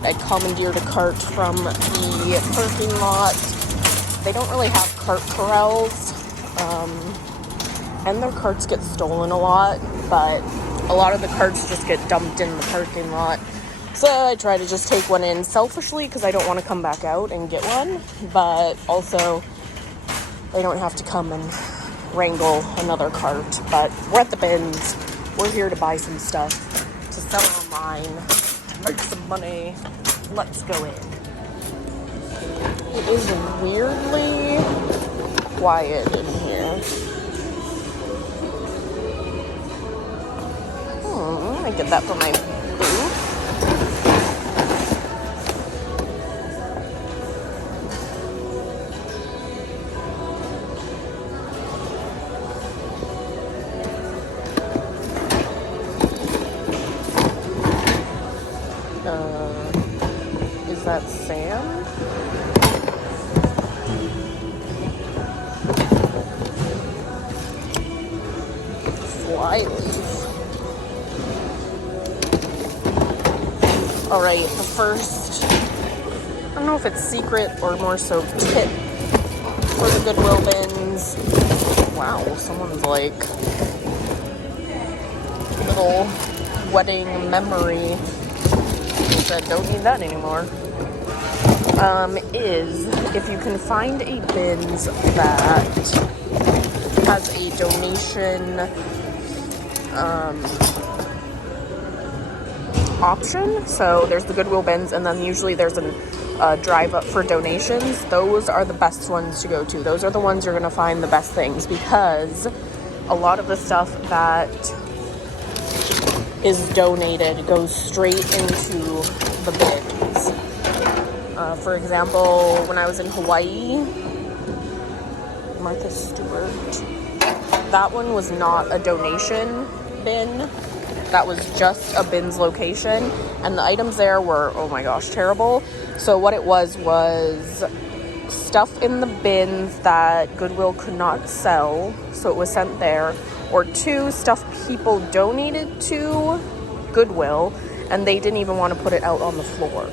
I commandeered a cart from the parking lot. They don't really have cart corrals, and their carts get stolen a lot, but a lot of the carts just get dumped in the parking lot. So I try to just take one in selfishly because I don't want to come back out and get one, but also they don't have to come and wrangle another cart. But we're at the bins. We're here to buy some stuff to sell online, make some money. Let's go in. It is weirdly quiet in here. I get that for my booth. Is that sand? Flyleaf. Alright, the first, I don't know if it's secret or more so tip for the Goodwill bins. Wow, someone's like little wedding memory. Said don't need that anymore. Is if you can find a BINS that has a donation option. So there's the Goodwill bins, and then usually there's a drive up for donations. Those are the best ones to go to. Those are the ones you're going to find the best things, because a lot of the stuff that is donated goes straight into the bins. For example, when I was in Hawaii, Martha Stewart, that one was not a donation bin. That was just a BINS location, and the items there were, oh my gosh, terrible. So what it was stuff in the bins that Goodwill could not sell, so it was sent there, or two, stuff people donated to Goodwill, and they didn't even want to put it out on the floor.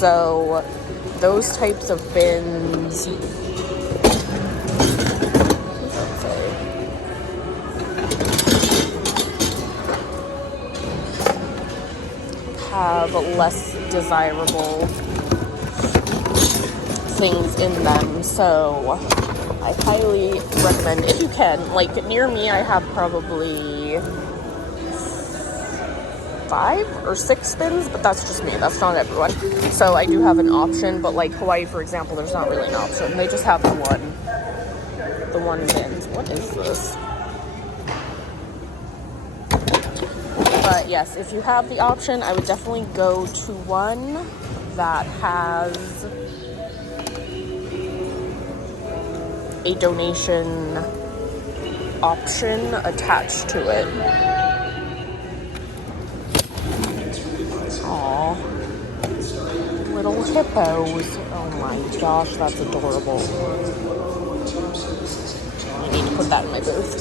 So those types of bins have less desirable things in them. So I highly recommend, if you can, like near me I have probably 5 or 6 bins, but that's just me, that's not everyone. So I do have an option, but like Hawaii, for example, there's not really an option. They just have the one bins. What is this? But yes, if you have the option, I would definitely go to one that has a donation option attached to it. Aww. Little hippos. Oh my gosh, that's adorable. I need to put that in my booth.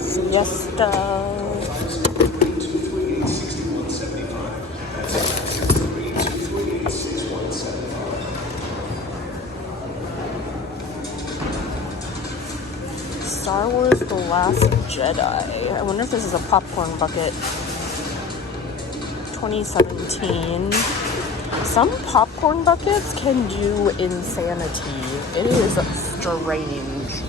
Siesta. Star Wars The Last Jedi. I wonder if this is a popcorn bucket. 2017. Some popcorn buckets can do insanity. It is strange.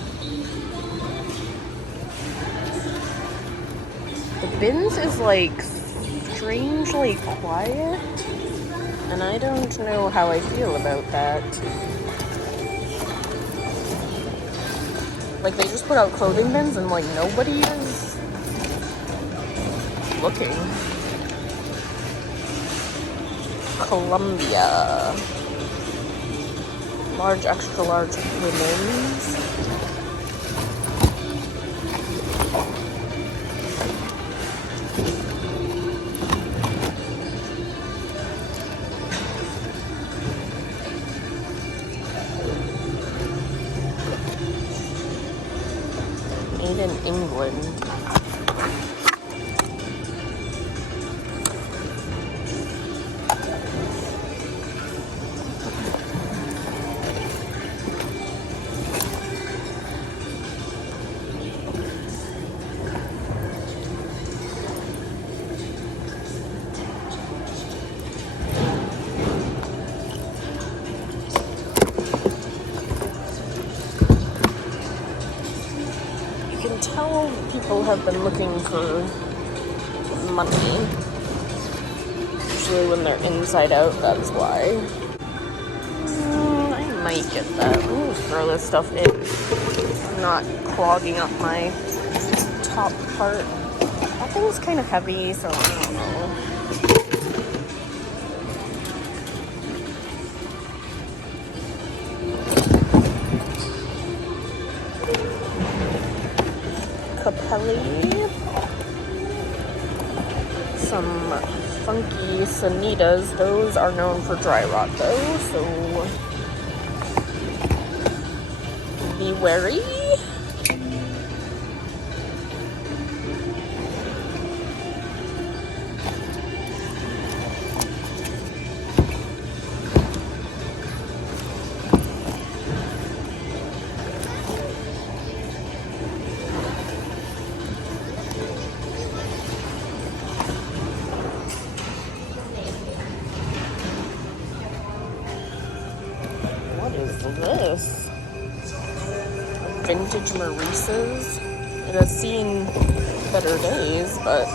The BINS is like strangely quiet, and I don't know how I feel about that. Like, they just put out clothing bins and like nobody is looking. Columbia. Large, extra large women's. Made in England. people have been looking for money. Usually when they're inside out, that's why. I might get that. Ooh, throw this stuff in. I'm not clogging up my top part. That thing's kind of heavy, so I don't know. Capelli. Some funky sanitas. Those are known for dry rot though, so be wary. This vintage Maurice's. It has seen better days, but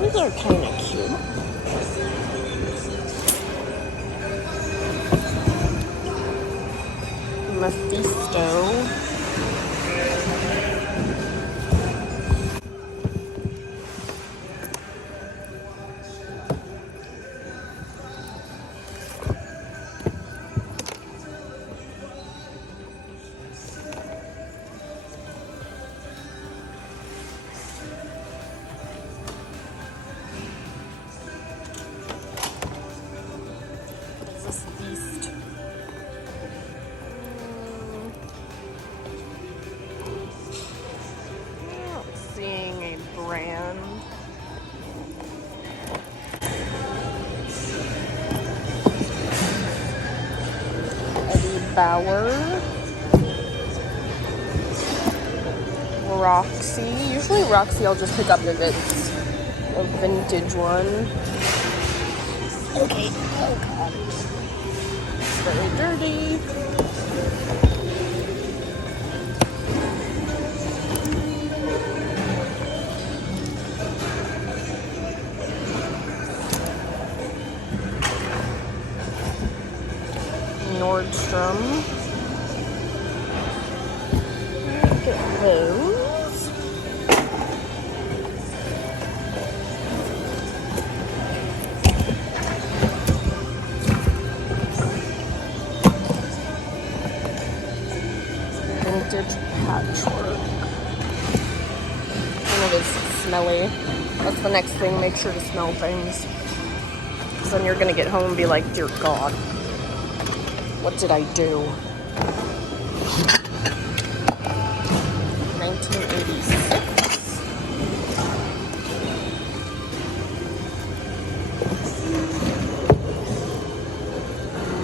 these are kind of cute. Mephisto. Brand. Eddie Bauer. Roxy. Usually Roxy I'll just pick up if it's a vintage one. Okay. Oh god. It's very dirty. Nordstrom. Look at those. Vintage patchwork. And it is smelly. That's the next thing. Make sure to smell things. Because then you're going to get home and be like, dear God. What did I do? 1986.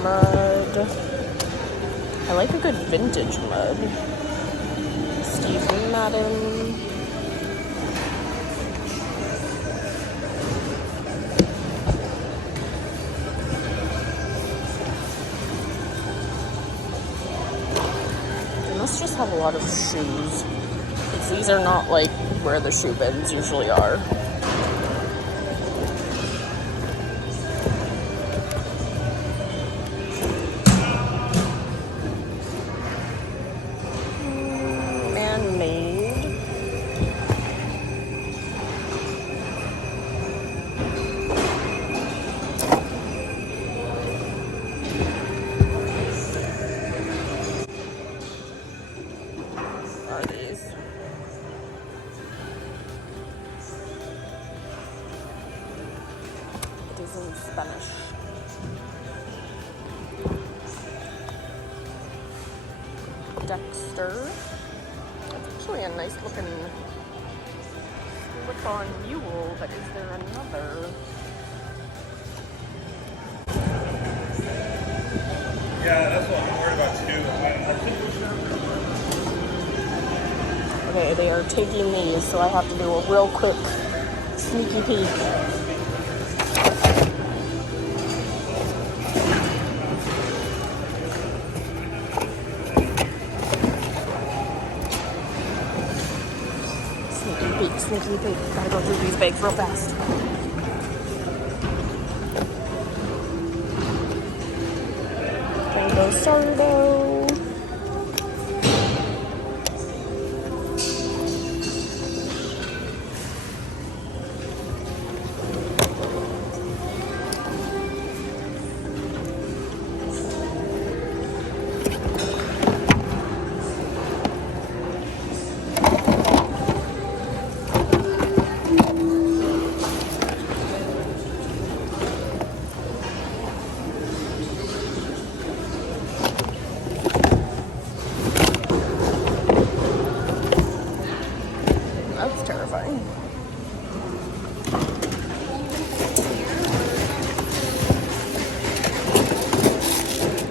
Mud. I like a good vintage mud. Steve Madden. Just have a lot of shoes, because these are not like where the shoe bins usually are. Man-made. In Spanish. Dexter. That's actually a nice looking slip-on mule, but is there another? Yeah, that's what I'm worried about too. Okay, they are taking these, so I have to do a real quick sneaky peek. Sneaky peek. Gotta go through these bags real fast. Mango sourdough. That's terrifying.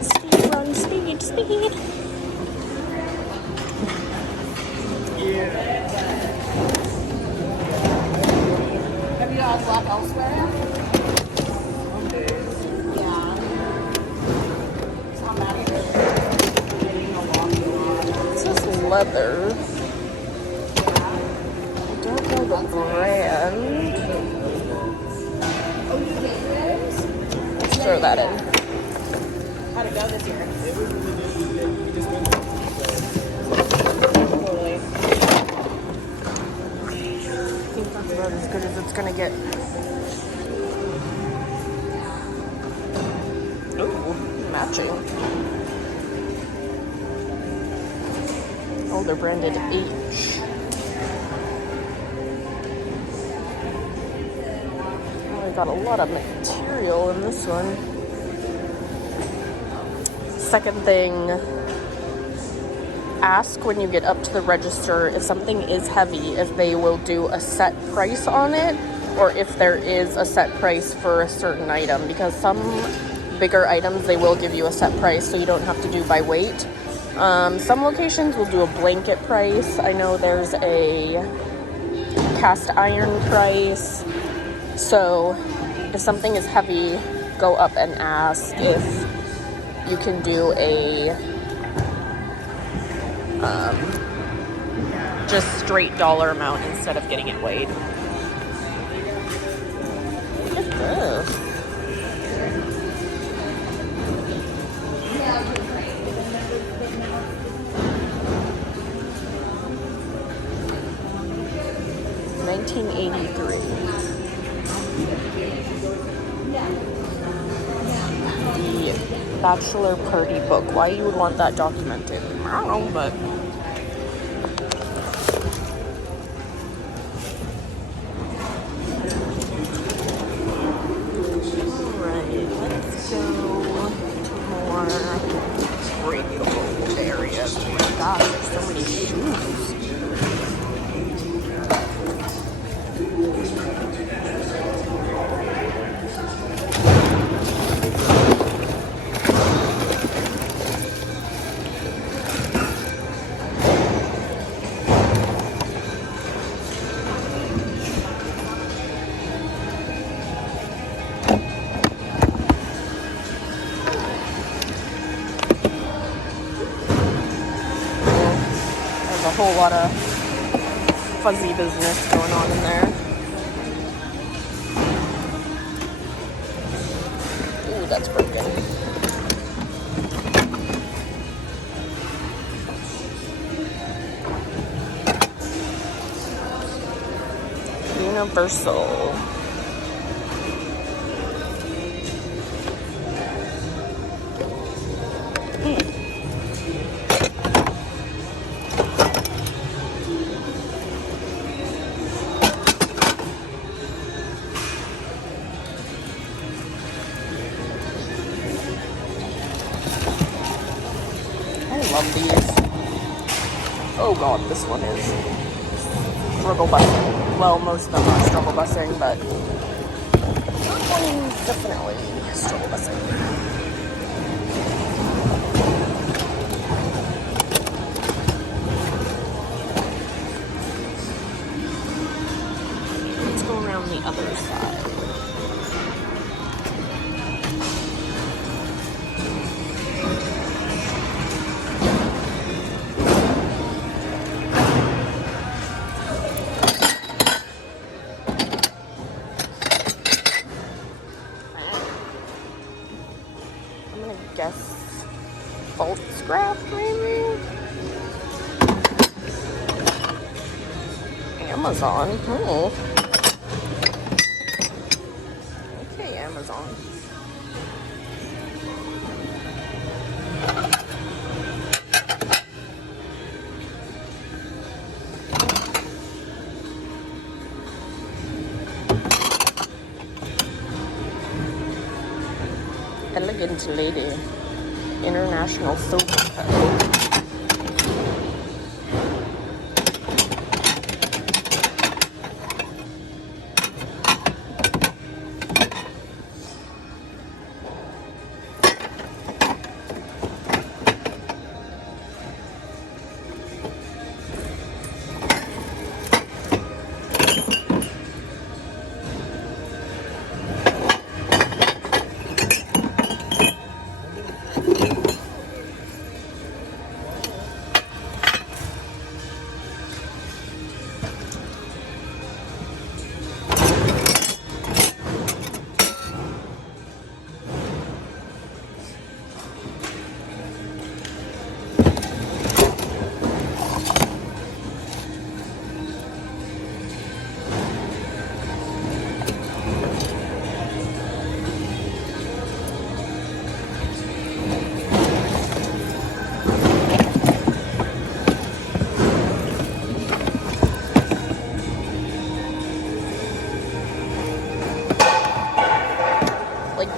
Speed run, speed. Yeah. Have you guys left elsewhere? Yeah. It's not bad. It's just leather. I don't know the brand. Let's throw that in. How'd it go this year? Totally. I think that's about as good as it's gonna get. Ooh, matching. Oh, they're branded H. Oh, I got a lot of material in this one. Second thing, ask when you get up to the register if something is heavy, if they will do a set price on it, or if there is a set price for a certain item, because some bigger items they will give you a set price, so you don't have to do by weight. Some locations will do a blanket price. I know there's a cast iron price, so if something is heavy, go up and ask if you can do a just straight dollar amount instead of getting it weighed. Look at this. $19.83. The bachelor party book. Why you would want that documented? I don't know, but alright, let's go to more breakable areas. Oh my gosh, there's so many shoes. A whole lot of fuzzy business going on in there. Ooh, that's broken. Universal. Love these. Oh god, this one is struggle busing. Well, most of them are struggle busing, but that one is definitely struggle busing. maybe? Amazon. Oh. Okay, Amazon. Elegant lady. International sofa cut.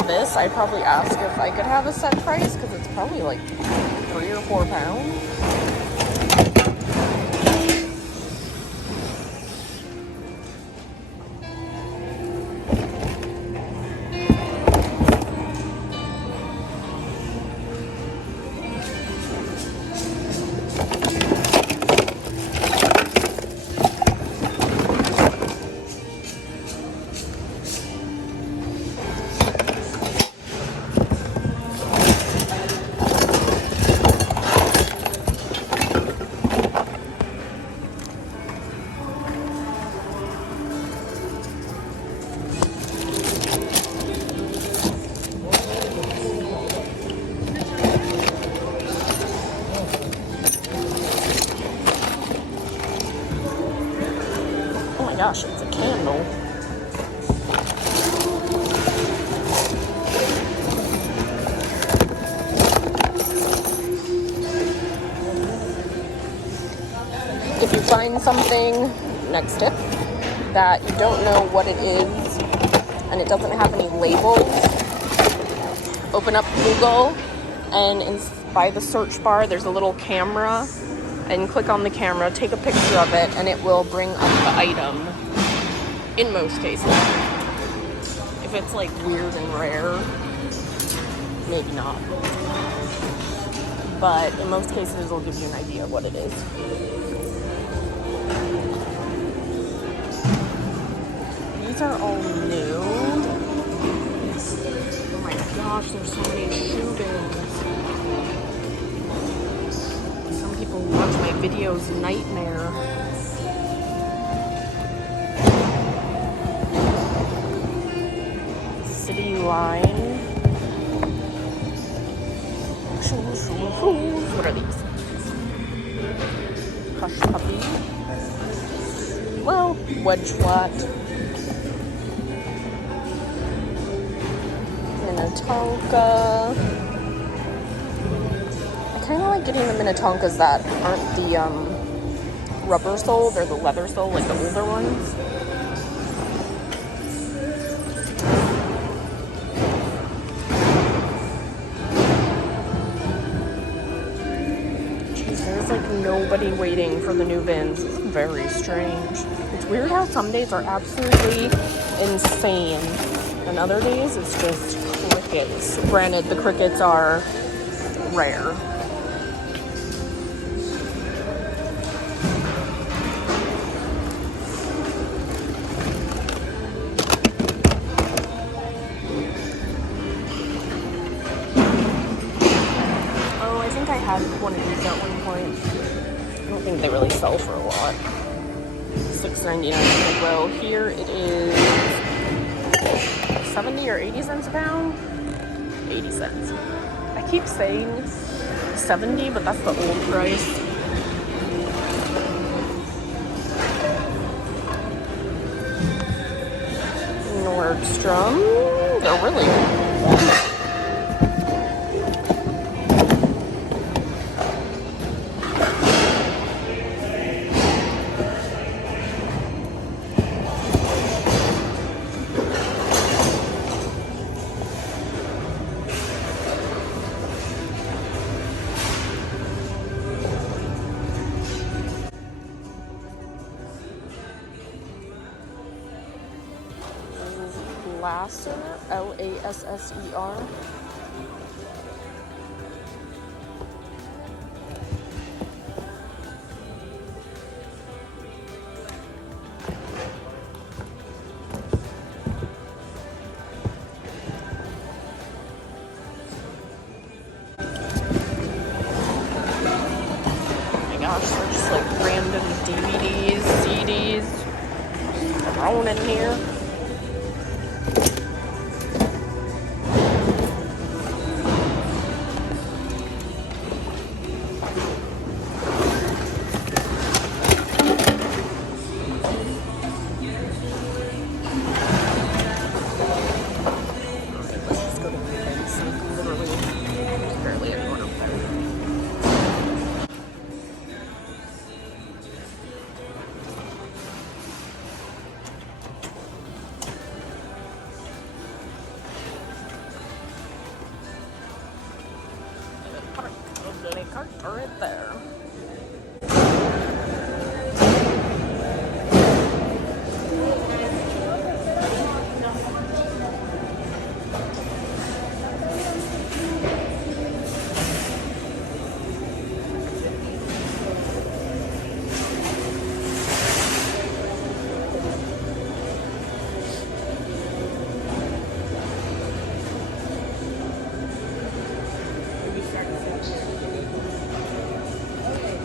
This, I'd probably ask if I could have a set price because it's probably like 3 or 4 pounds. Gosh, it's a candle. If you find something, next tip, that you don't know what it is and it doesn't have any labels, open up Google and by the search bar there's a little camera, and click on the camera, take a picture of it, and it will bring up the item in most cases. If it's like weird and rare, maybe not. But in most cases, it'll give you an idea of what it is. These are all new. Oh my gosh, there's so many shoe bins. People watch my videos nightmare. City line. Shoes. What are these? Hush puppy. Well, wedge flat. Minnetonka. I kind of like getting the Minnetonkas that aren't the rubber sole, they're the leather sole, like the older ones. Jeez, there's like nobody waiting for the new bins. It's very strange. It's weird how some days are absolutely insane and other days it's just crickets. Granted, the crickets are rare. One of these at one point. I don't think they really sell for a lot. $6.99 at Goodwill. Here it is 70 or 80 cents a pound. 80 cents. I keep saying $70, but that's the old price. Nordstrom. They're really Lasser, Lasser. Gosh, they're just like random DVDs, CDs thrown in here. Let's just go to BINS. Literally, there's barely anyone up there. Cart right there.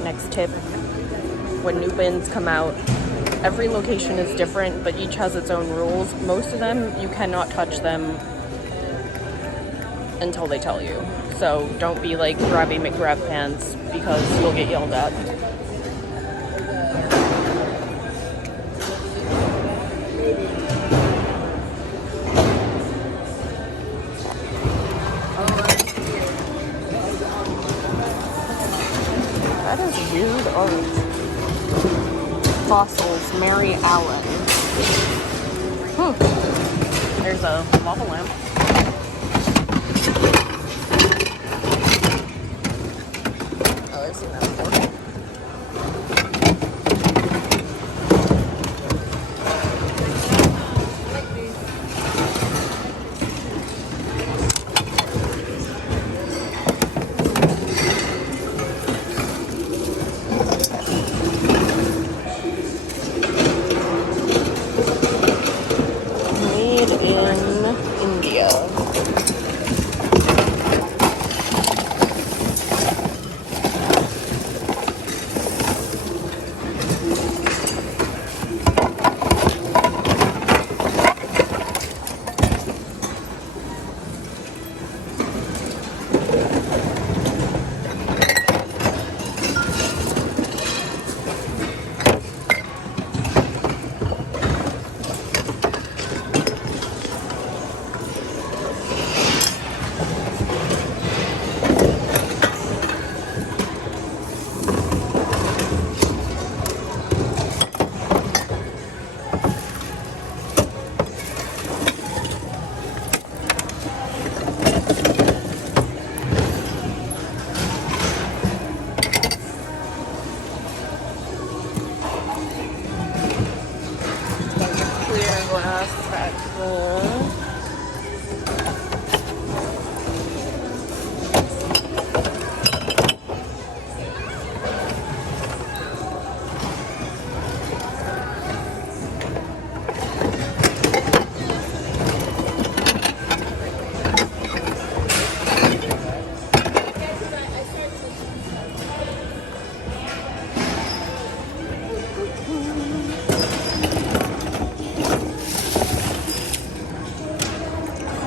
Next tip, when new bins come out, every location is different, but each has its own rules. Most of them, you cannot touch them until they tell you. So don't be like grabby McGrab pants because you'll get yelled at. That is weird art. Fossils, Mary Allen. There's a lava lamp. Oh, I've seen that before.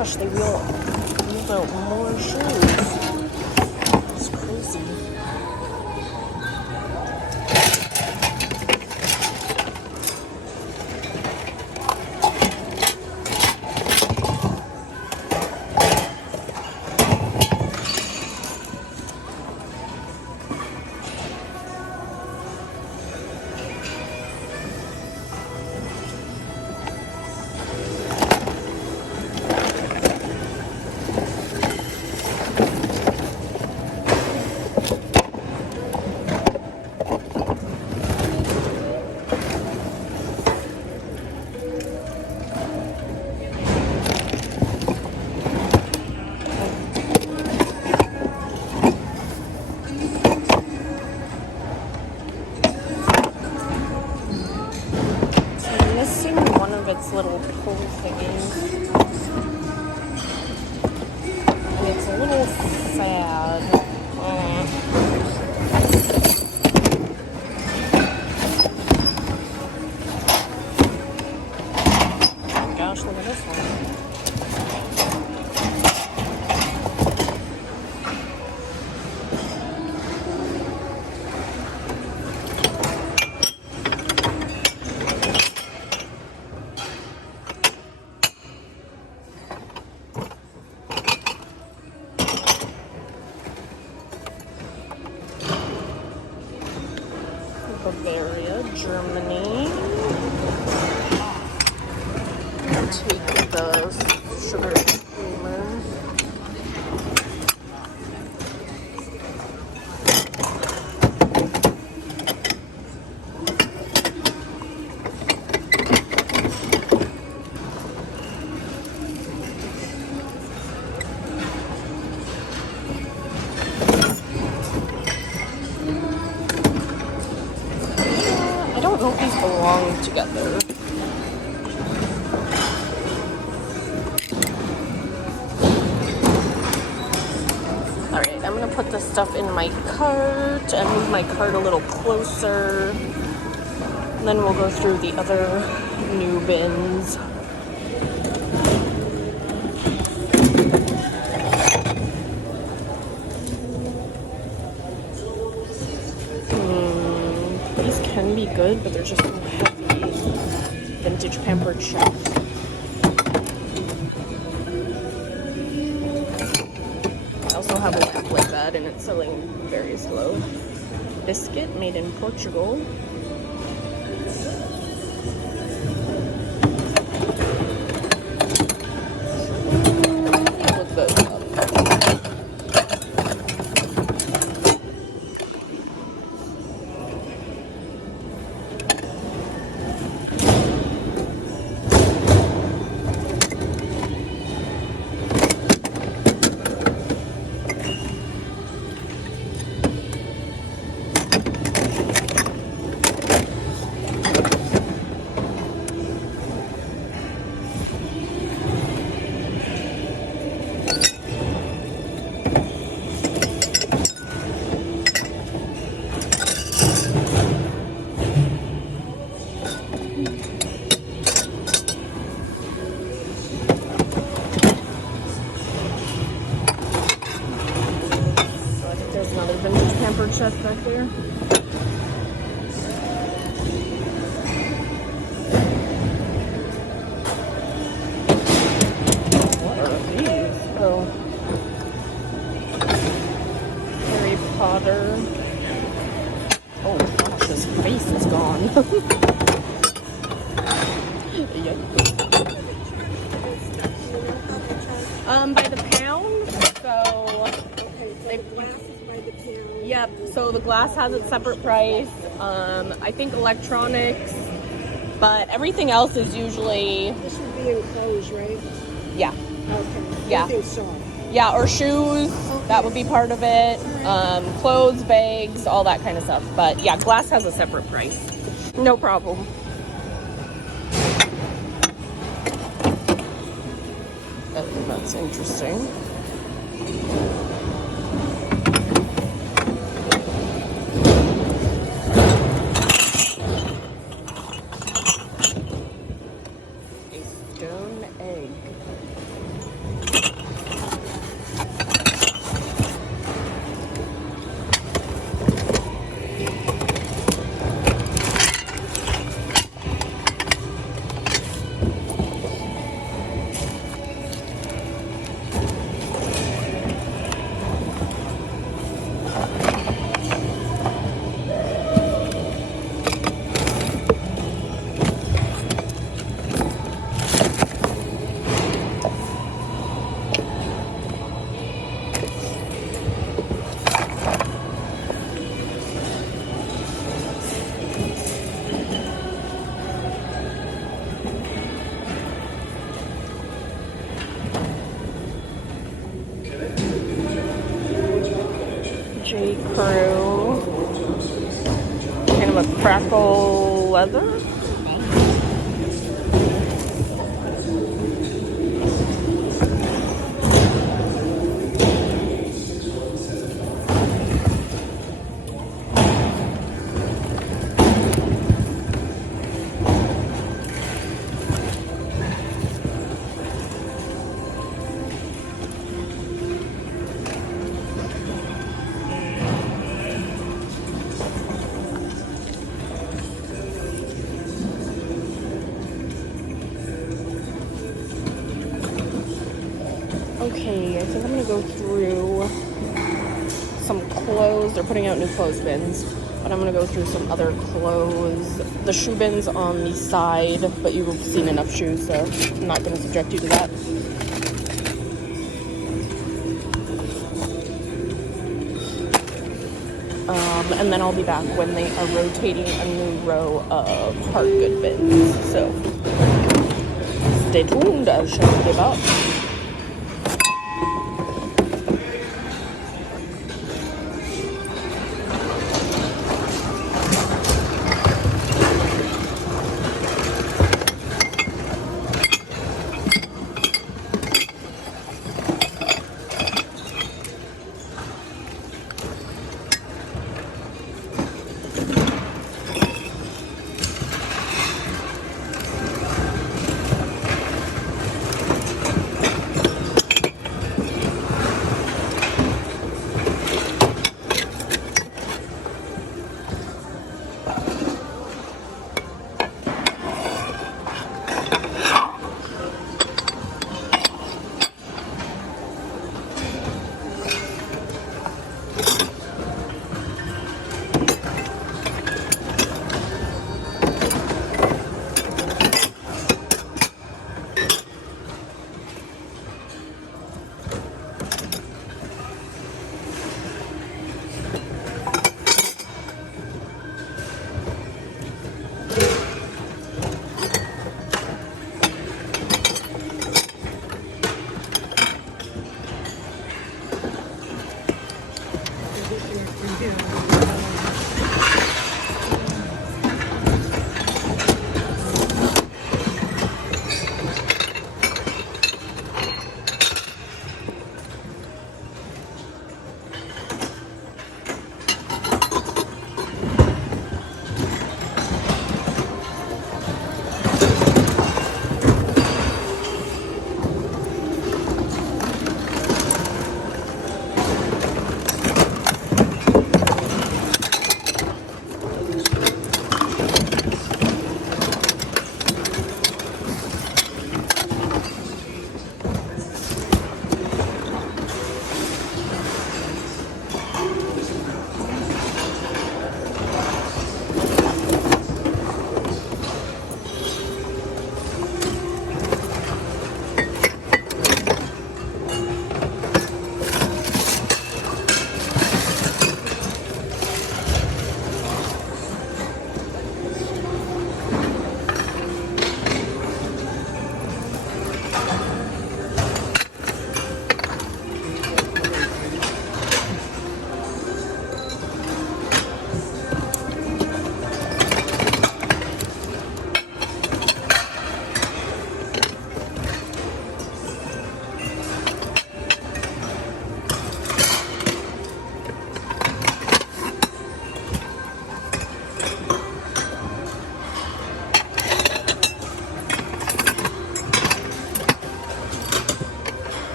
Gosh, they wheel out more shoes. It's crazy. these little pull thingies. And it's a little sad. Oh gosh, look at this one. Bavaria, Germany. Take the sugar creamer. I don't know if these belong together. Alright, I'm gonna put this stuff in my cart and move my cart a little closer. And then we'll go through the other new bins. These can be good, but they're just so heavy. Vintage Pampered Chef. I also have a cup like that, and it's selling very slow. Biscuit made in Portugal. Look those up. Vintage Pampered Chef back there. What are these? Oh. Harry Potter. Oh gosh, his face is gone. Yep. By the pound, so Okay, so the glass is by the pound. yep, so the glass has its separate price. I think electronics, but everything else is usually, This would be enclosed, right? yeah. Okay. Yeah. Anything soft. Yeah, or shoes, that would be part of it. Clothes, bags, all that kind of stuff. But yeah, glass has a separate price. No problem. Oh, that's interesting. A stone egg. J. Crew. Kind of a crackle leather. I think I'm gonna go through some clothes. They're putting out new clothes bins, but I'm gonna go through some other clothes. The shoe bin's on the side, but you've seen enough shoes, so I'm not gonna subject you to that. And then I'll be back when they are rotating a new row of hard good bins. So stay tuned, I shall give up.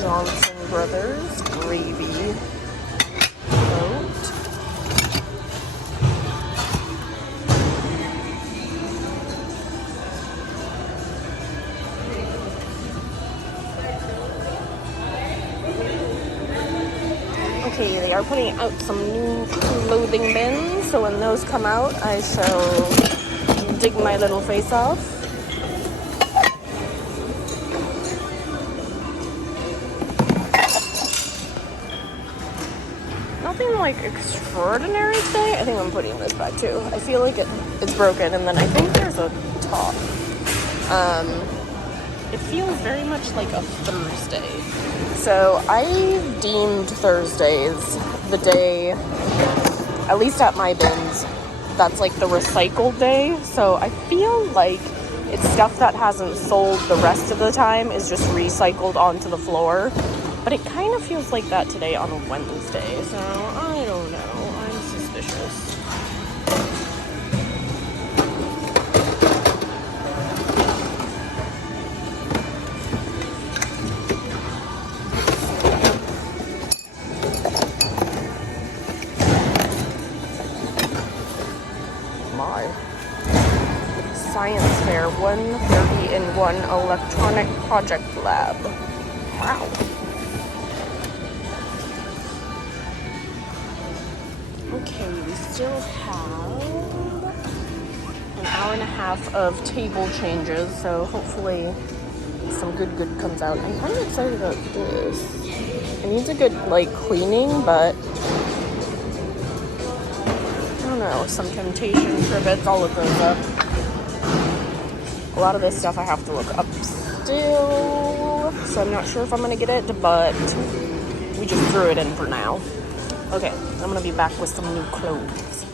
Johnson Brothers gravy float. Okay, they are putting out some new clothing bins, so when those come out, I shall dig my little face off. Nothing like extraordinary today. I think I'm putting this back too. I feel like it's broken, and then I think there's a top. It feels very much like a Thursday. So I deemed Thursdays the day, at least at my bins, that's like the recycled day. So I feel like it's stuff that hasn't sold the rest of the time is just recycled onto the floor. But it kind of feels like that today on a Wednesday. So I don't know. I'm suspicious. Science fair, 130 in 1 electronic project lab. Wow. Okay, we still have an hour and a half of table changes, so hopefully some good comes out. I'm kind of excited about this. It needs a good, like, cleaning, but I don't know, some temptation trivets, all of those up. A lot of this stuff I have to look up still, so I'm not sure if I'm gonna get it, but we just threw it in for now. Okay, I'm gonna be back with some new clothes.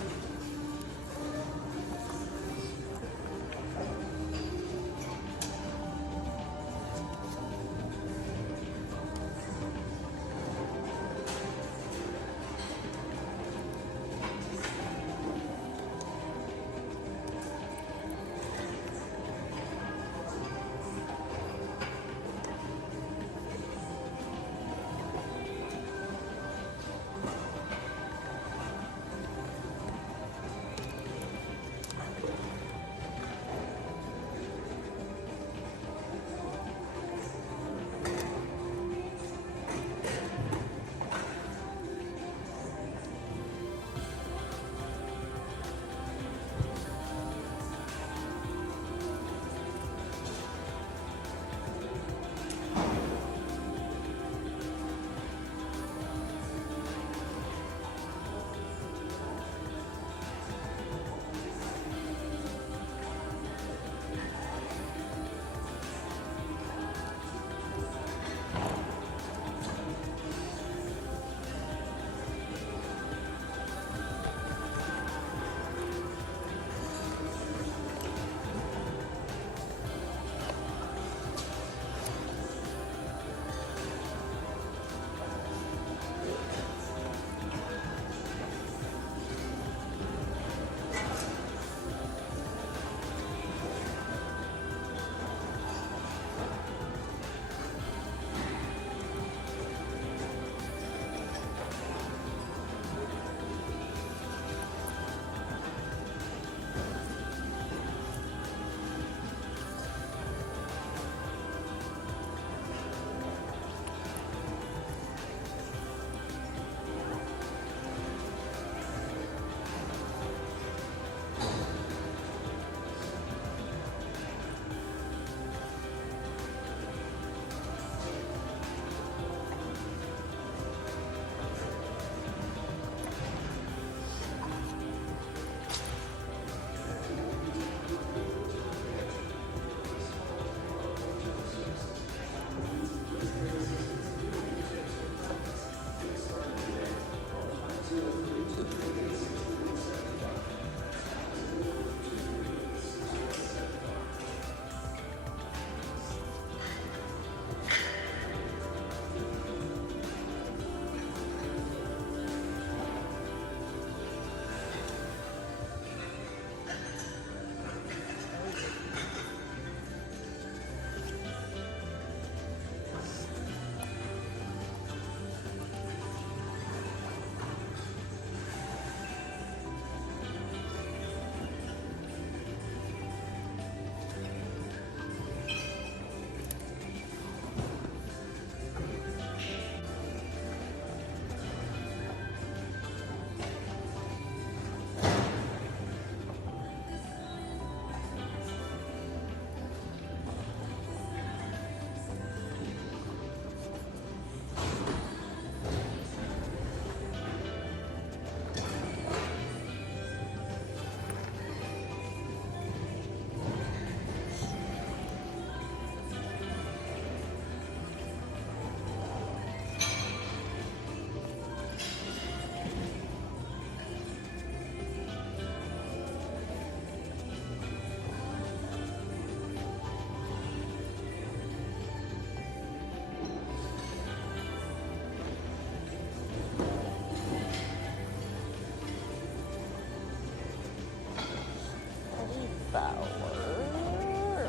Devour.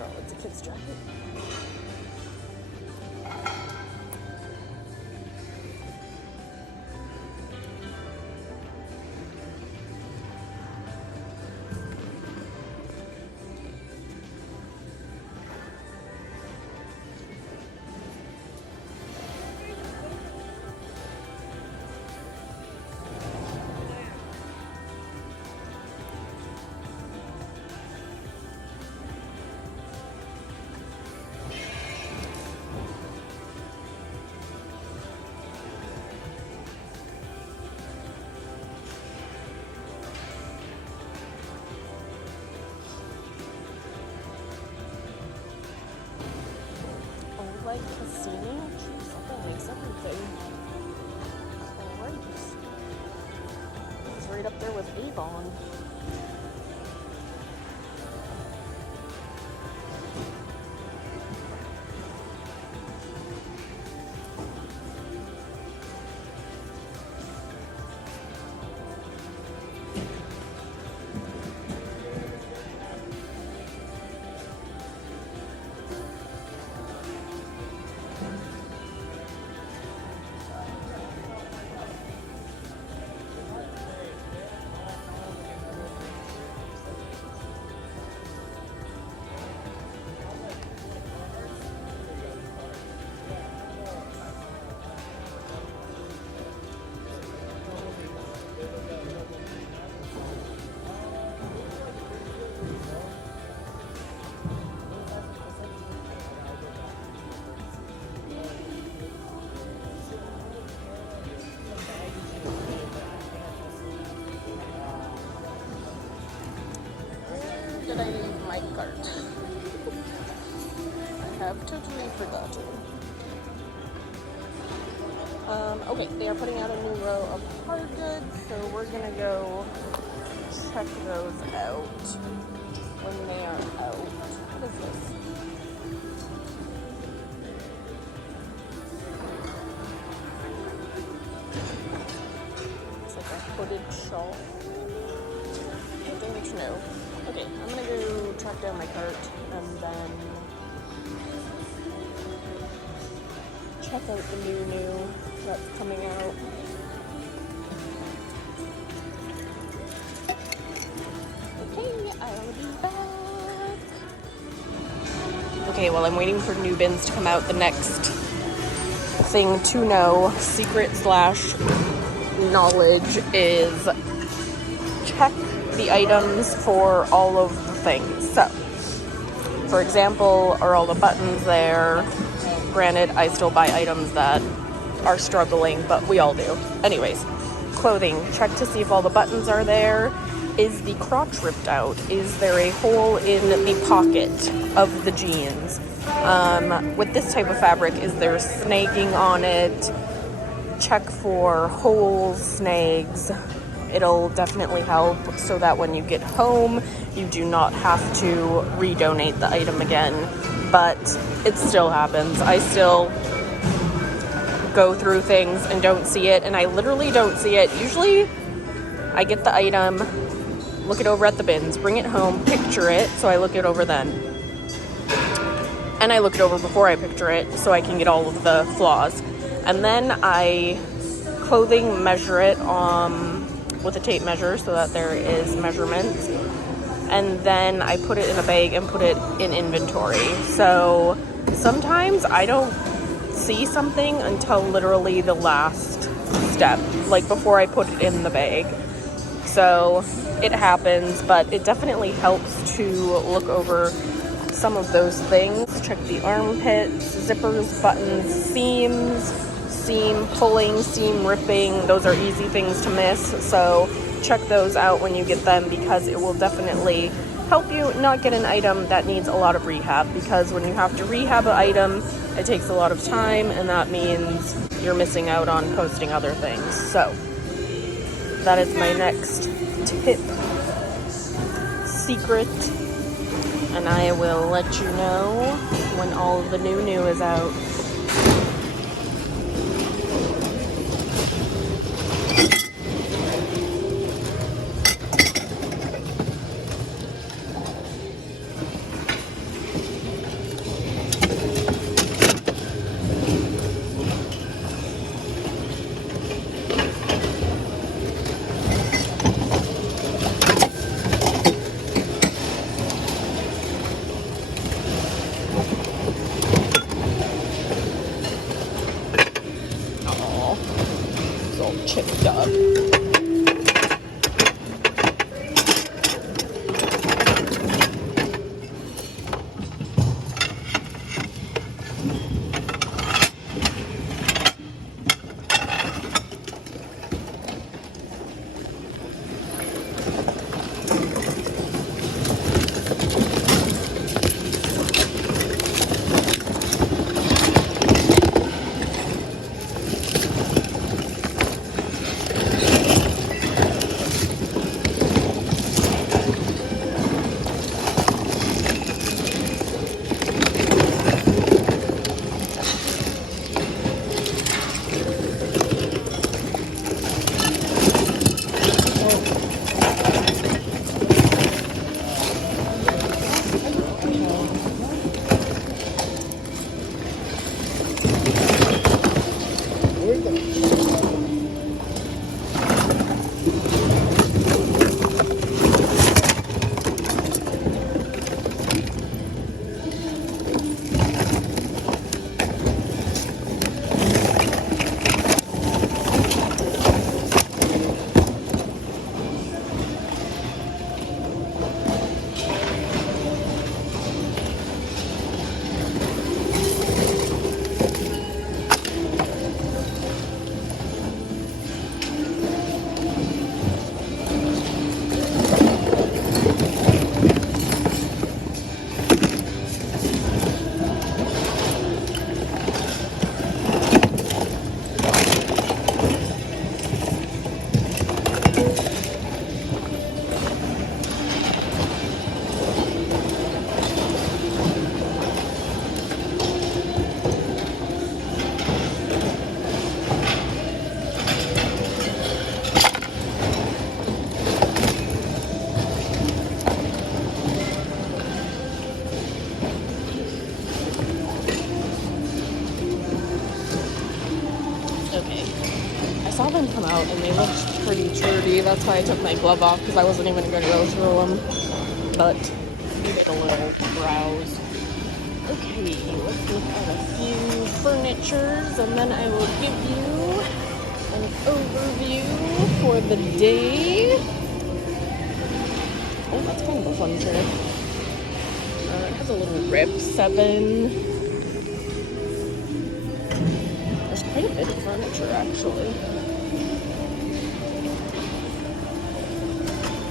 Oh, it's a kid's jacket. Like Cassini? Jeez, that makes everything. Christ. It's right up there with Avon. Did I leave my cart? I have totally forgotten. Okay, they are putting out a new row of hard goods, so we're gonna go check those out when they are out. What is this? It's like a hooded shawl. I don't know. Okay, I'm gonna go track down my cart and then check out the new that's coming out. Okay, I'll be back. Okay, while I'm waiting for new bins to come out, the next thing to know, secret / knowledge, is check the items for all of the things. So, for example, are all the buttons there? Granted, I still buy items that are struggling, but we all do. Anyways, clothing, check to see if all the buttons are there. Is the crotch ripped out? Is there a hole in the pocket of the jeans? With this type of fabric, is there snagging on it? Check for holes, snags. It'll definitely help so that when you get home, you do not have to redonate the item again. But it still happens. I still go through things and don't see it, and I literally don't see it. Usually, I get the item, look it over at the bins, bring it home, picture it, so I look it over then. And I look it over before I picture it, so I can get all of the flaws. And then I clothing measure it with a tape measure so that there is measurements. And then I put it in a bag and put it in inventory. So sometimes I don't see something until literally the last step, like before I put it in the bag. So it happens, but it definitely helps to look over some of those things. Check the armpits, zippers, buttons, seams, seam pulling, seam ripping. Those are easy things to miss, so check those out when you get them, because it will definitely help you not get an item that needs a lot of rehab, because when you have to rehab an item, it takes a lot of time, and that means you're missing out on posting other things. So that is my next tip, secret, and I will let you know when all of the new is out. out, and they looked pretty dirty. That's why I took my glove off, because I wasn't even going to go through them. But we did a little browse. Okay, let's look at a few furnitures, and then I will give you an overview for the day. Oh, that's kind of a fun chair. It has a little rip, 7. There's quite a bit of furniture, actually.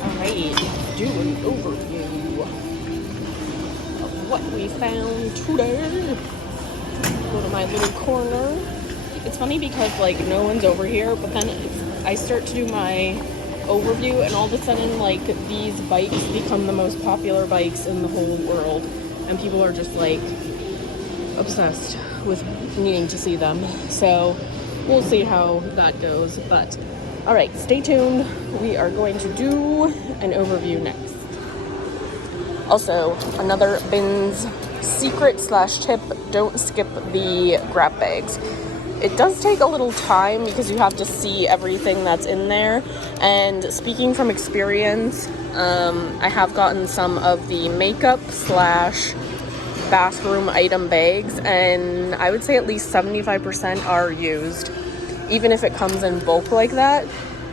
Alright, let's do an overview of what we found today. Go to my little corner. It's funny because, like, no one's over here, but then I start to do my overview, and all of a sudden, like, these bikes become the most popular bikes in the whole world, and people are just, like, obsessed with needing to see them. So we'll see how that goes. But all right, stay tuned. We are going to do an overview next. Also, another BINS secret / tip: don't skip the grab bags. It does take a little time because you have to see everything that's in there. And speaking from experience, I have gotten some of the makeup / bathroom item bags, and I would say at least 75% are used, even if it comes in bulk like that.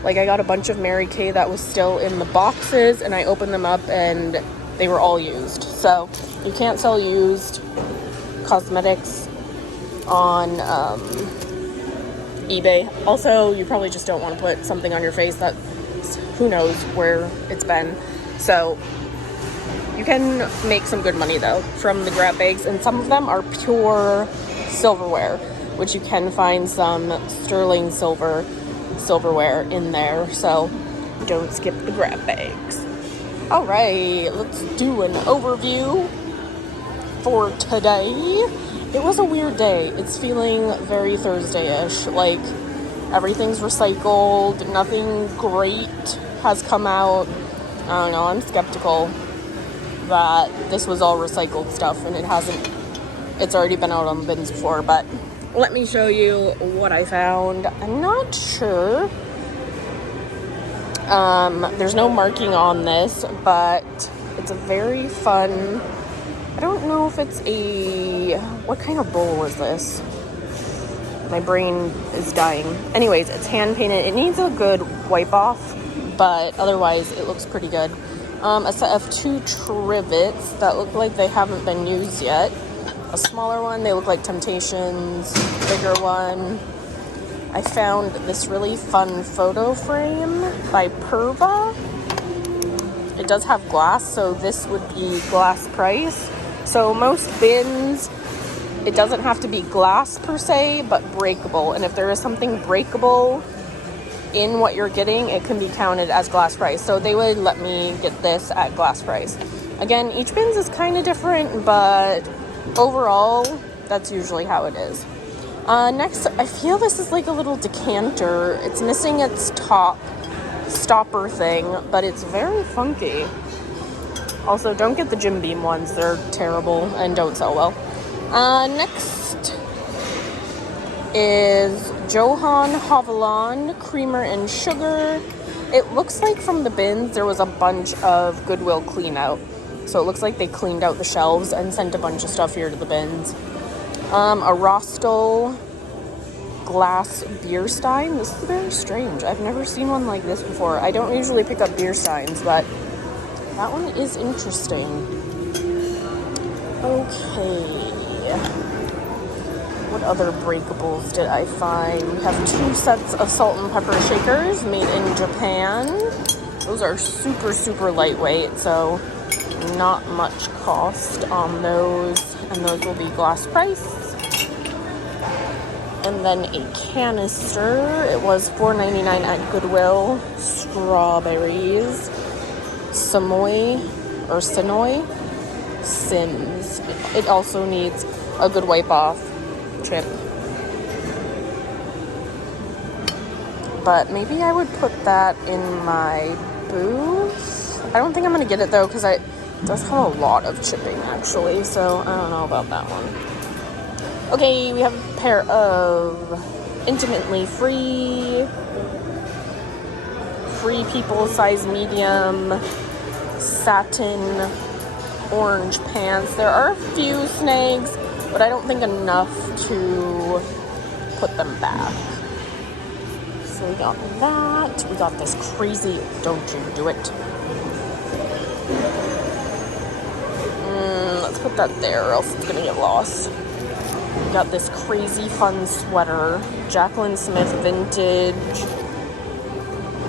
Like, I got a bunch of Mary Kay that was still in the boxes, and I opened them up and they were all used. So you can't sell used cosmetics on eBay. Also, you probably just don't want to put something on your face that who knows where it's been. So you can make some good money, though, from the grab bags, and some of them are pure silverware, which you can find some sterling silverware in there, so don't skip the grab bags. All right, let's do an overview for today. It was a weird day. It's feeling very Thursday-ish, like everything's recycled, nothing great has come out. I don't know, I'm skeptical that this was all recycled stuff, and it's already been out on the bins before. But let me show you what I found. I'm not sure. There's no marking on this, but it's a very fun, I don't know if it's what kind of bowl is this? My brain is dying. Anyways, it's hand painted. It needs a good wipe off, but otherwise it looks pretty good. A set of 2 trivets that look like they haven't been used yet. A smaller one, they look like Temptations. Bigger one. I found this really fun photo frame by Perva. It does have glass, so this would be glass price. So most bins, it doesn't have to be glass per se, but breakable. And if there is something breakable in what you're getting, it can be counted as glass price. So they would let me get this at glass price. Again, each bins is kind of different, but overall, that's usually how it is. Next, I feel this is like a little decanter. It's missing its top stopper thing, but it's very funky. Also, don't get the Jim Beam ones. They're terrible and don't sell well. Next is Johann Haviland Creamer and Sugar. It looks like from the bins there was a bunch of Goodwill clean out. So it looks like they cleaned out the shelves and sent a bunch of stuff here to the bins. A Rostel glass beer stein. This is very strange. I've never seen one like this before. I don't usually pick up beer steins, but that one is interesting. Okay. What other breakables did I find? We have 2 sets of salt and pepper shakers made in Japan. Those are super, super lightweight, so not much cost on those, and those will be glass price. And then a canister. It was $4.99 at Goodwill. Strawberries. Samoy or Sonoy Sims. It also needs a good wipe off chip. But maybe I would put that in my booth. I don't think I'm gonna get it though, because it does have a lot of chipping actually, so I don't know about that one. Okay, we have a pair of Intimately Free Free People size medium satin orange pants. There are a few snags, but I don't think enough to put them back. So we got that. We got this crazy, don't you do it. Let's put that there or else it's gonna get lost. We got this crazy fun sweater, Jaclyn Smith vintage,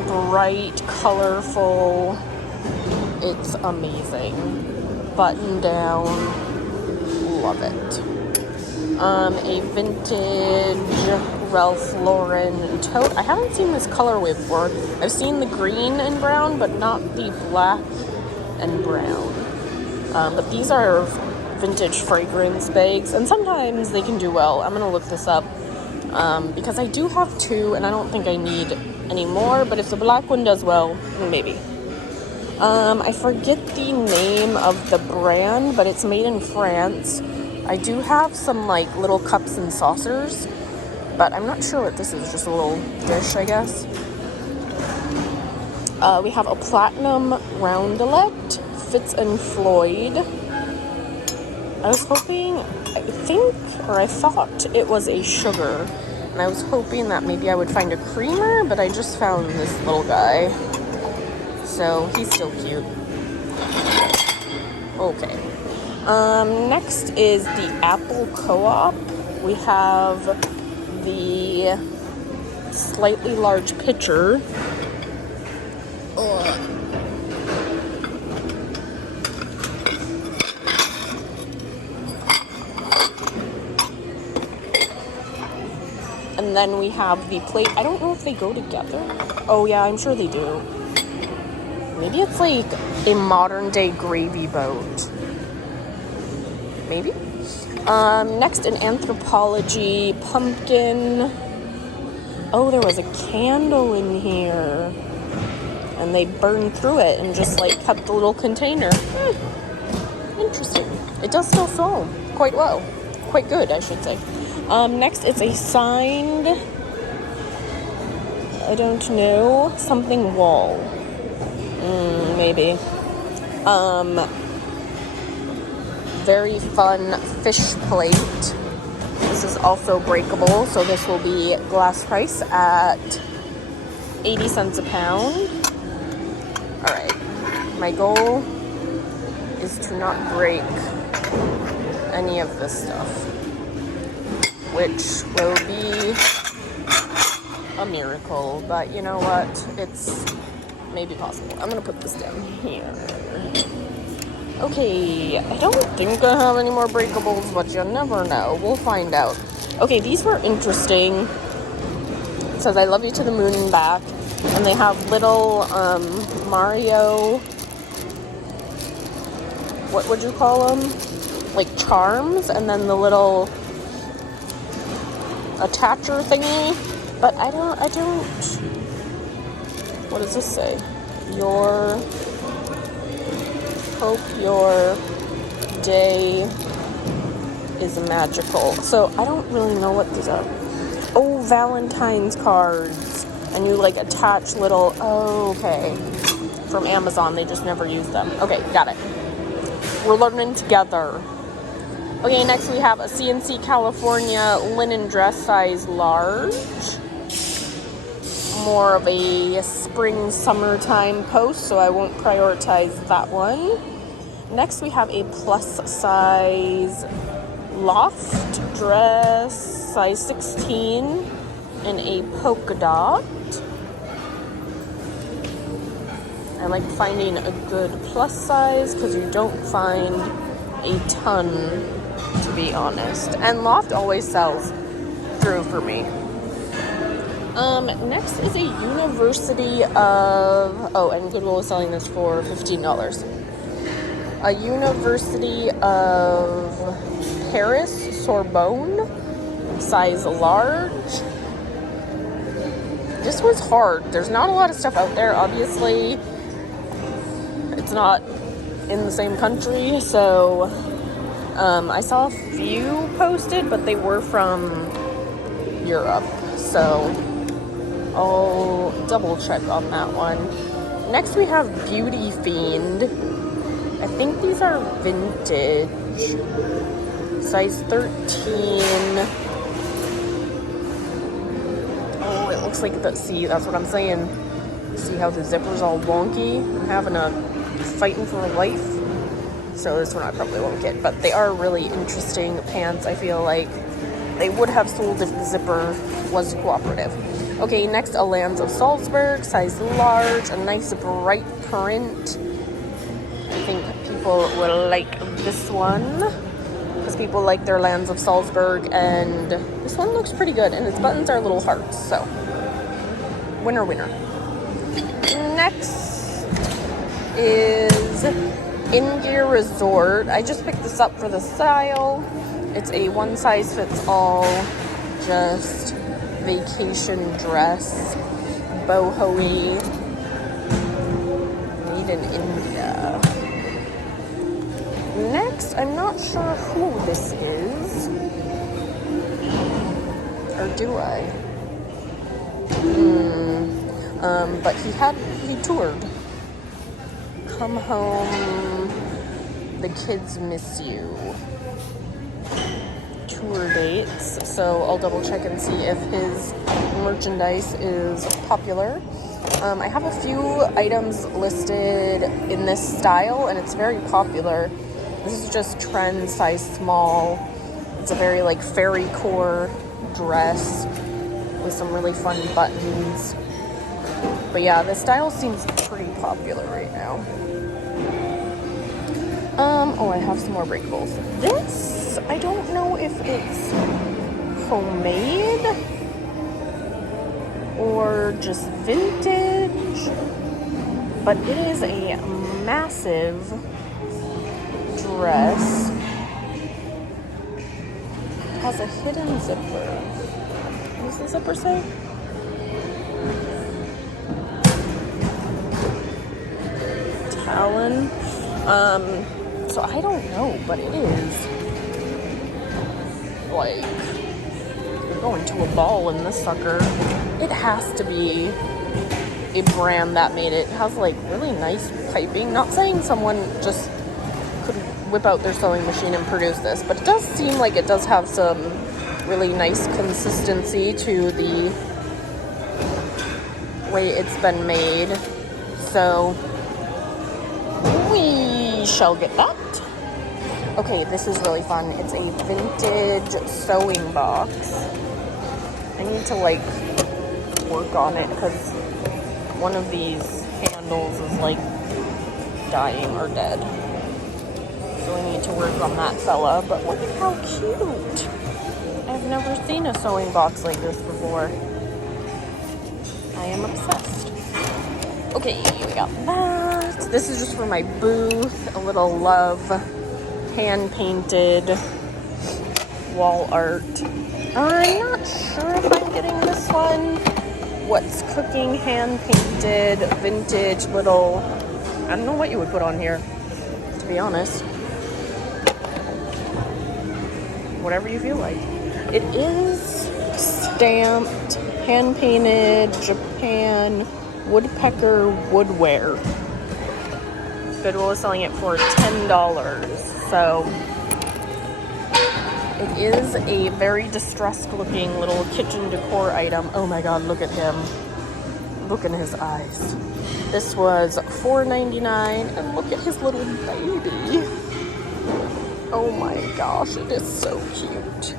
bright, colorful. It's amazing. Button down, love it. A vintage Ralph Lauren tote. I haven't seen this colorway before. I've seen the green and brown, but not the black and brown. But these are vintage fragrance bags, and sometimes they can do well. I'm gonna look this up because I do have two, and I don't think I need any more. But if the black one does well, maybe. I forget the name of the brand, but it's made in France. I do have some like little cups and saucers, but I'm not sure what this is. Just a little dish, I guess. We have a platinum roundelette, Fitz and Floyd. I was hoping, I thought it was a sugar, and I was hoping that maybe I would find a creamer, but I just found this little guy. So he's still cute. Okay. Next is the Apple Co-op. We have the slightly large pitcher. And then we have the plate. I don't know if they go together. Oh yeah, I'm sure they do. Maybe it's like a modern day gravy boat. Maybe? Next, an Anthropologie pumpkin. Oh, there was a candle in here. And they burned through it and just like kept the little container. Interesting. It does still smell quite well. Quite good, I should say. Next, it's a signed, I don't know, something wall. Maybe. Very fun fish plate. This is also breakable, so this will be glass price at 80 cents a pound. Alright, my goal is to not break any of this stuff, which will be a miracle, but you know what? It's maybe possible. I'm gonna put this down here. Okay, I don't think I have any more breakables, but you never know. We'll find out. Okay, these were interesting. It says, I love you to the moon and back. And they have little Mario, what would you call them? Like charms, and then the little attacher thingy. But I don't, what does this say? Hope your day is magical. So I don't really know what these are. Oh, Valentine's cards. And you like attach little, oh, okay. From Amazon, they just never use them. Okay, got it. We're learning together. Okay, next we have a CNC California linen dress size large. More of a spring summertime post, so I won't prioritize that one. Next we have a plus size loft dress size 16 in a polka dot. I like finding a good plus size because you don't find a ton, to be honest. And Loft always sells through for me. Next is a University of, oh, and Goodwill is selling this for $15. A University of Paris Sorbonne, size large. This was hard. There's not a lot of stuff out there, obviously. It's not in the same country, so I saw a few posted, but they were from Europe, so I'll double check on that one. Next we have Beauty Fiend. I think these are vintage. Size 13. Oh, it looks like the, see, that's what I'm saying. See how the zipper's all wonky? I'm having a fighting for life. So this one I probably won't get, but they are really interesting pants. I feel like they would have sold if the zipper was cooperative. Okay, next, a Lands of Salzburg, size large, a nice bright print. I think people will like this one because people like their Lands of Salzburg, and this one looks pretty good, and its buttons are little hearts, so winner, winner. Next is In Gear Resort. I just picked this up for the style. It's a one size fits all, just vacation dress, boho-y, made in India. Next, I'm not sure who this is, or do I? But he toured. Come home, the kids miss you. Tour dates, so I'll double check and see if his merchandise is popular. I have a few items listed in this style, and it's very popular. This is just trend size small. It's a very like fairy core dress with some really fun buttons. But yeah, this style seems pretty popular right now. Oh, I have some more breakables. This, I don't know if it's homemade or just vintage, but it is a massive dress. It has a hidden zipper. What does the zipper say? Talon. So I don't know, but it is like you're going to a ball in this sucker. It has to be a brand that made it. It has like really nice piping. Not saying someone just could whip out their sewing machine and produce this, but it does seem like it does have some really nice consistency to the way it's been made. So we shall get that. Okay, this is really fun. It's a vintage sewing box. I need to like work on it because one of these handles is like dying or dead. So I need to work on that fella. But look at how cute. I've never seen a sewing box like this before. I am obsessed. Okay, we got that. This is just for my booth. A little love hand-painted wall art. I'm not sure if I'm getting this one. What's Cooking, hand-painted, vintage little... I don't know what you would put on here, to be honest. Whatever you feel like. It is stamped, hand-painted, Japan, woodpecker woodware. Goodwill is selling it for $10. So it is a very distressed looking little kitchen decor item. Oh my god, look at him. Look in his eyes. This was $4.99, and look at his little baby. Oh my gosh, it is so cute.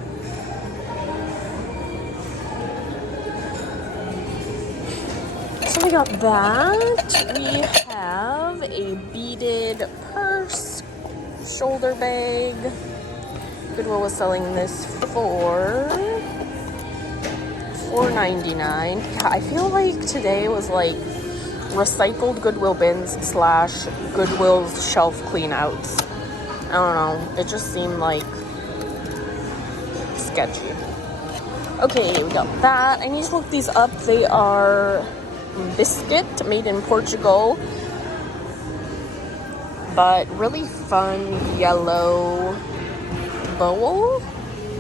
So we got that. We have a beaded purse, shoulder bag. Goodwill was selling this for $4.99. Yeah, I feel like today was like recycled Goodwill bins / Goodwill's shelf cleanouts. I don't know. It just seemed like sketchy. Okay, we got that. I need to look these up. They are biscuit made in Portugal, but really fun yellow bowl,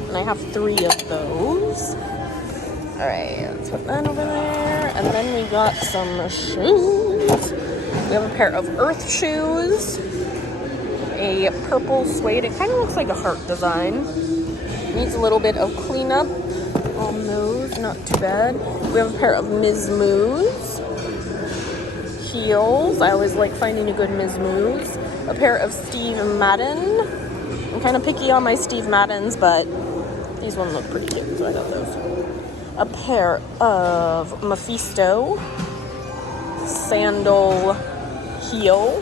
and I have 3 of those. All right, let's put that over there. And then we got some shoes. We have a pair of Earth shoes. A purple suede. It kind of looks like a heart design. Needs a little bit of cleanup on those. Not too bad. We have a pair of Ms. Moos. Heels. I always like finding a good Ms. Moos. A pair of Steve Madden. I'm kind of picky on my Steve Maddens, but these ones look pretty cute, so I got those. A pair of Mephisto sandal heel.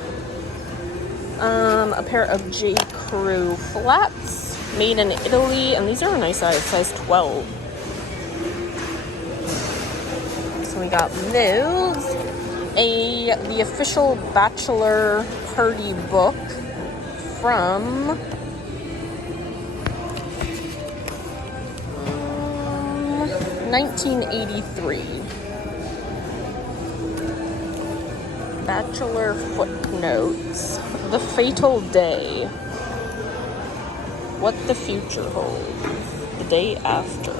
A pair of J. Crew flats made in Italy, and these are a nice size 12. So we got those. The official bachelor party book from 1983. Bachelor footnotes. The fatal day. What the future holds. The day after.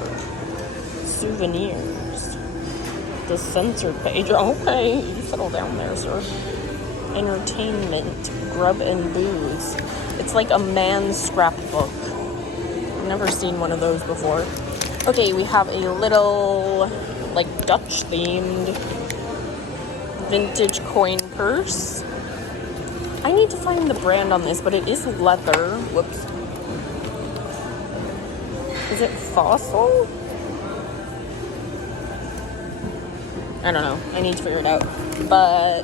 Souvenirs. The censored page. Okay, you settle down there, sir. Entertainment. Grub and booze. It's like a man's scrapbook. I've never seen one of those before. Okay, we have a little, like, Dutch-themed vintage coin purse. I need to find the brand on this, but it is leather. Whoops. Is it Fossil? I don't know. I need to figure it out. But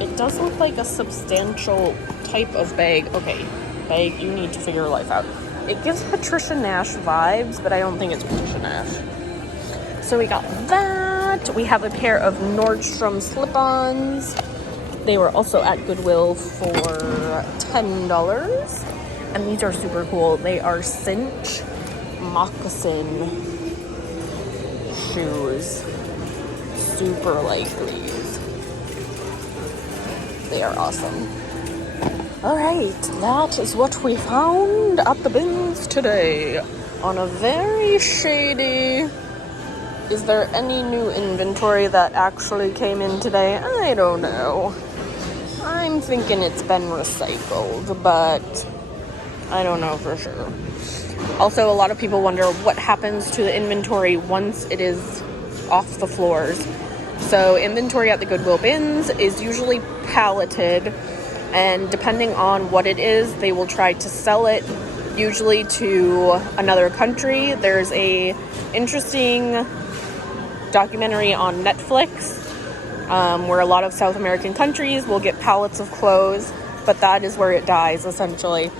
it does look like a substantial type of bag. Okay, bag, you need to figure your life out. It gives Patricia Nash vibes, but I don't think it's Patricia Nash. So we got that. We have a pair of Nordstrom slip-ons. They were also at Goodwill for $10. And these are super cool. They are cinch moccasin shoes. Super like these. They are awesome. Alright, that is what we found at the bins today on a very shady... Is there any new inventory that actually came in today? I don't know. I'm thinking it's been recycled, but I don't know for sure. Also, a lot of people wonder what happens to the inventory once it is off the floors. So inventory at the Goodwill bins is usually palleted, and depending on what it is, they will try to sell it usually to another country. There's a interesting documentary on Netflix where a lot of South American countries will get pallets of clothes, but that is where it dies essentially.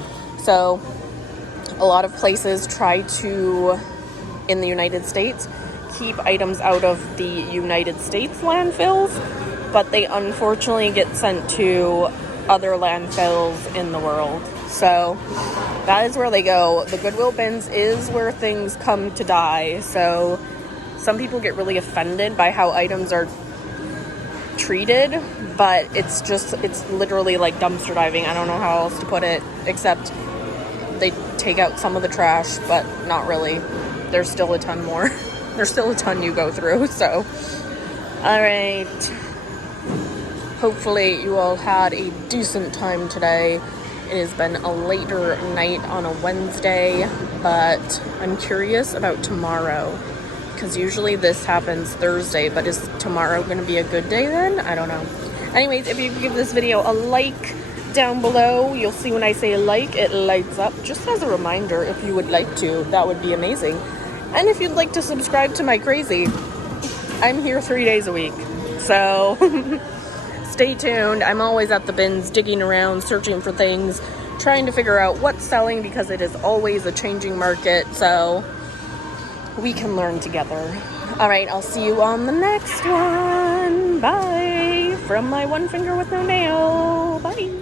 So a lot of places try to, in the United States, keep items out of the United States landfills, but they unfortunately get sent to other landfills in the world. So that is where they go. The Goodwill bins is where things come to die. So some people get really offended by how items are treated, but it's literally like dumpster diving. I don't know how else to put it, except they take out some of the trash, but not really. There's still a ton more. There's still a ton you go through, so. All right. Hopefully you all had a decent time today. It has been a later night on a Wednesday, but I'm curious about tomorrow, because usually this happens Thursday, but is tomorrow going to be a good day then? I don't know. Anyways, if you could give this video a like down below, you'll see when I say like, it lights up. Just as a reminder, if you would like to, that would be amazing. And if you'd like to subscribe to my crazy, I'm here 3 days a week. So stay tuned. I'm always at the bins, digging around, searching for things, trying to figure out what's selling, because it is always a changing market. So we can learn together. All right, I'll see you on the next one. Bye. From my one finger with no nail. Bye.